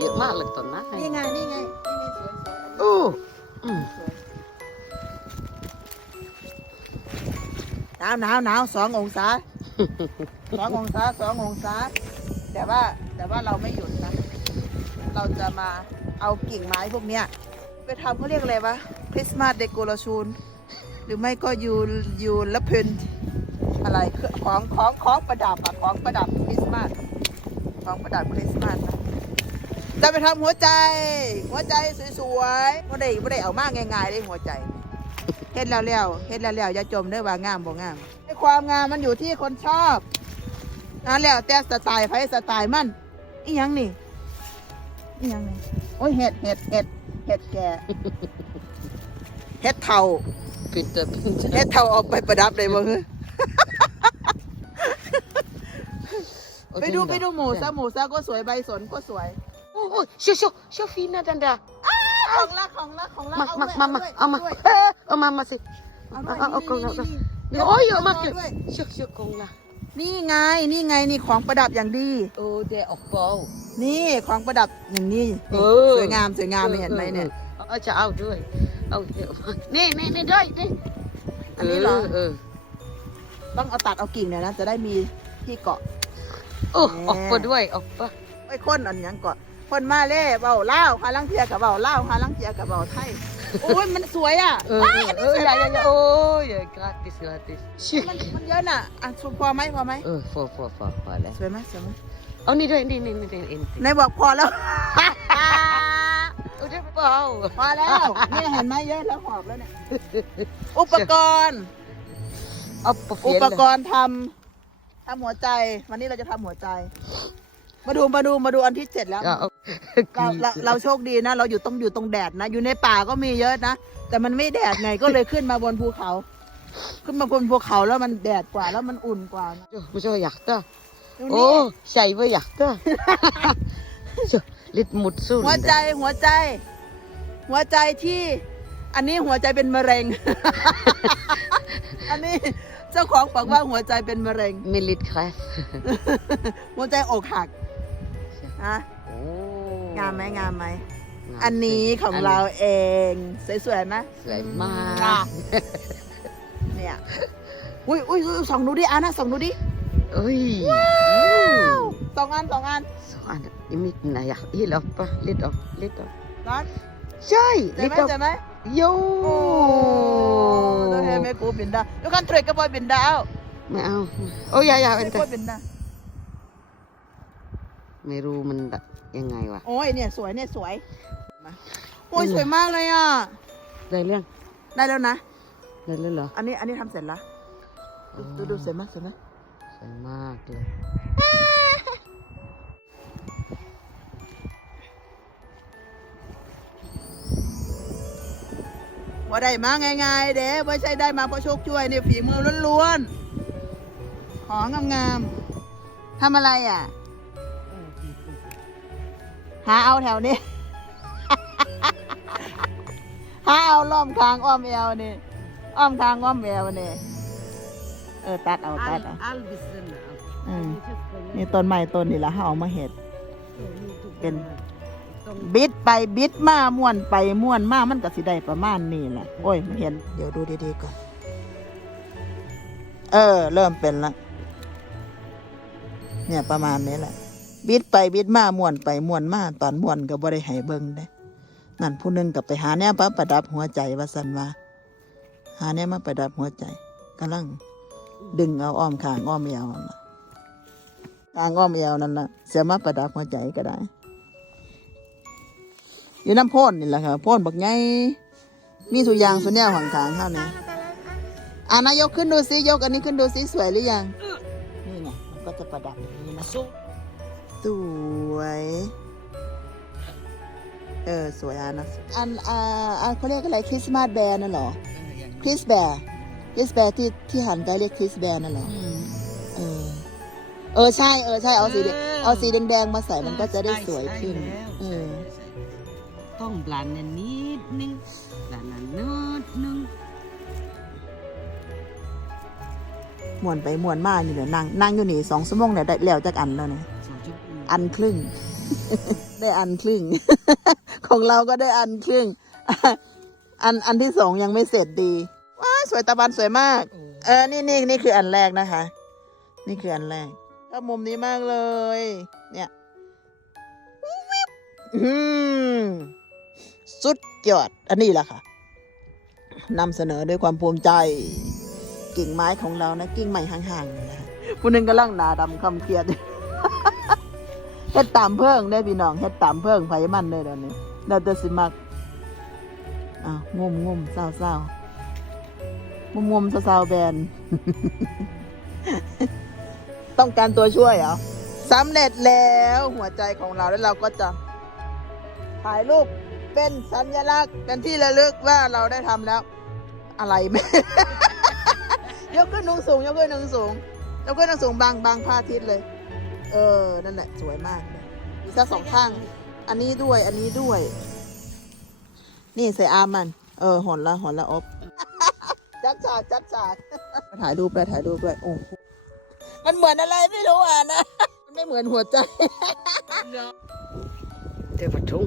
เยอะมากเลยตอนนั้นนี่ไงนี่ไงนี่ไงสวยสวยโอ้อืมสวยหนาวหนาวหนาวสององศาสององศาสององศา แต่ว่าแต่ว่าเราไม่หยุดนะ เราจะมาเอากิ่งไม้พวกเนี้ยไปทำเขาเรียกอะไรวะคริสต์มาสเดโกรชูนหรือไม่ก็ยูยูละเพนอะไรคือของของของประดับอะของประดับคริสต์มาสของประดับคริสต์มาสนะ จะไปทำหัวใจ หัวใจสวยๆไม่ได้ไม่ได้เอามากง่ายๆได้หัวใจเฮ็ดแล้วแล้วเฮ็ดแล้วแล้วอย่าจมเด้อว่างามบ่งามไอ้ความงามมันอยู่ที่คนชอบนั่นแล้วแต่สไตล์ไผสไตล์มันอีหยังนี่อีหยังนี่โอ้ยเห็ดเห็ดเห็ดเห็ดแก่เฮ็ดเท่าปิดเตอปิดเฮ็ดเท่าเอาไปประดับเลยบ่เฮ้ยไปดูไปดูหมูซะหมูซะก็สวยใบสนก็สวย โอ้โอ้เชียวเชียวเชียวฟีน่าดันดาของรักของรักของรักมาเอามาด้วยมามาด้วยเอามาด้วยเออเอามามาสิเอาด้วยเอาเอากล่องนี่เอานี่เดี๋ยวโอ้ยเยอะมากเลยด้วยเชียวเชียวกงนะนี่ไงนี่ไงนี่ของประดับอย่างดีโอ้เดออกเบานี่ของประดับอย่างนี้เออสวยงามสวยงามเห็นไหมเนี่ยเอาจะเอาด้วยเอาเดี๋ยวนี่นี่นี่ด้วยนี่อันนี้เหรอเออต้องเอาตัดเอากิ่งเนี่ยนะจะได้มีที่เกาะโอ้ออกมาด้วยออกมาไอ้คนอันหยังเกาะ คนมาเล่เบาเล่าวหาลังเทียกับเบาเล่าวหาลังเทียกับเบาไทยโอ้ยมันสวยอะเออเอออย่าอย่าอย่าโอ้ย gratis gratis ชิคมันมันเยอะน่ะอะพอไหมพอไหมเออพอพอพอพอแล้วสวยไหมสวยไหมเอานี่ด้วยนี่นี่นี่นี่นี่ในบอกพอแล้วโอ้เดี๋ยวเปล่าพอแล้วนี่เห็นไหมเยอะแล้วหอบแล้วเนี่ยอุปกรณ์ เอาปะอุเฟียนปเลยกรณ์ทำทำหัวใจ วันนี้เราจะทำหัวใจ มาดูมาดูมาดูอันที่เสร็จแล้วเอาเราเราเราโชคดีนะ เราอยู่ต้องอยู่ตรงแดดนะ อยู่ในป่าก็มีเยอะนะ แต่มันไม่แดดไงก็เลยขึ้นมาบนภูเขา ขึ้นมาบนภูเขาแล้วมันแดดกว่าแล้วมันอุ่นกว่านะไม่ใช่อยากเต้ดูโอ้นี่ใช่ว่าอยากเต้ลิดมุดสู้หัวใจหัวใจ หัวใจที่ อันนี้หัวใจเป็นมะเร็ง อันนี้เจ้าของบอกว่าหัวใจเป็นมะเร็งมิลิดคลาสหัวใจอกหัก นะโอ้งามไหมงามไหม อันนี้ของเราเอง สวยๆไหมสวยมากเนี่ยอุ้ยอุ้ยอุ้ยส่องดูดิอานะส่องดูดิเอ้ยสองอันสองอันสองอันอีมิดนะอยากอีหลับปะลิดออกลิดออกนะใช่ใช่ลิดไหมออกใช่ไหมโยโอ้ดูเห็นไหมกูบินดาดูกันเทรดกับบอยบินดาเอาไม่เอาโอ้ยอย่าอย่าเป็นไม่แต่บอยบินดา ไม่รู้มันแบบยังไงวะโอ้ยเนี่ยสวยเนี่ยสวยมาโอ้ยสวยมากเลยอะ ได้เรื่องได้แล้วนะ ได้เรื่องเหรอ อันนี้อันนี้ทำเสร็จแล้วดูดูดูเสร็จไหมเสร็จไหมสวยมากเลยว่าได้มาง่ายๆเด้ไม่ใช่ได้มาเพราะโชคช่วยเนี่ยฝีมือล้วนๆ ของงามๆทำอะไรอะ หาเอาแถวนี้ หาเอาล้อมคางอ้อมเอวนี่ อ้อมคางอ้อมเอวนี่เออตัดเอาตัดเอาอัลบิสเนอืมนี่ต้นไม้ต้นนี่ละเฮาเอามาเห็ด เป็นบิดไปบิดมาม่วนไปม่วนมามันก็สิได้ประมาณนี้แหละโอ้ยมันเห็น เดี๋ยวดูดีๆก่อน เออ เริ่มเป็นละเนี่ยประมาณนี้แหละ บิดไปบิดมาม่วนไปม่วนมาตอนม่วนก็บ่ได้ให้เบิ่งเด้นั่นผู้หนึงก็ไปหาแนวมาประดับหัวใจว่าซั่นว่าหาแนวมาประดับหัวใจกำลังดึงเอาอ้อมข้างอ้อมเอวน่ะกลางอ้อมเอวนั่นล่ะเสียมาประดับหัวใจก็ได้ อยู่น้ำพ่นนี่แหละค่ะพ่นบักไงมีสุยางสุนแนวห่างทางข้าเนี่ยอ่านายกขึ้นดูซิยกอันนี้ขึ้นดูซิสวยหรือยัง นี่ไงมันก็จะประดับอย่างนี้นะ สู้สวย เออ สวยอะนะ อันอ่าอ่าเขาเรียกอะไรคริสต์มาสแบร์นั่นเหรอ คริสแบร์คริสแบร์ที่ที่หันไปเรียกคริสแบร์นั่นเหรอ เออ เออใช่ เออใช่ เอาสีแดงเอาสีแดงๆมาใส่มันก็จะได้สวยขึ้น เออ ต้องบลันนิดนึงบลันนิดนึงม่วนไปม่วนมาอยู่เดี๋ยวนั่งนั่งอยู่นี่สองชั่วโมงเนี่ยได้แล้วจากอันแล้วเนี่ยส องจุดอันครึ่ง ได้อันครึ่ง ของเราก็ได้อันครึ่ง อันอันที่สองยังไม่เสร็จดี ว้าสวยตะบันสวยมาก เออ นี่นี่นี่คืออันแรกนะคะ นี่คืออันแรกชอบมุมนี้มากเลย เนี่ยวิบอืมสุดยอด อันนี้แหละค่ะนำเสนอด้วยความภูมิใจ กิ่งไม้ของเรานะ กิ่งใหม่ห่างๆนะผู้หนึงกำลังหนาดำคำเครียด เฮ็ดตามเพิ่งได้พี่น้องเฮ็ดตามเพิ่งไผมันเลยเดี๋ยวนี้เราจะสิมักอ้าวงมงมเศร้าเศร้างมงมเศร้าแบน ต้องการตัวช่วยเหรอสำเร็จแล้วหัวใจของเราแล้วเราก็จะ ถ่ายรูปเป็นสัญลักษณ์เป็นที่ระลึกว่าเราได้ทำแล้ว อะไรแม่ยกขึ้นหนึ่งสูง ยกขึ้นหนึ่งสูง ยกขึ้นหนึ่งสูงบางบางพระอาทิตย์เลย เออ นั่นแหละ สวยมากเลยมีสักสองข้าง อันนี้ด้วย อันนี้ด้วย นี่ใส่อาร์มมัน เออ หอนละหอนละอบ จัดฉากจัดฉากถ่ายรูปด้วยถ่ายรูปด้วยโอ้โหมันเหมือนอะไรไม่รู้อะนะ มันไม่เหมือนหัวใจ เดี๋ยวปะทุง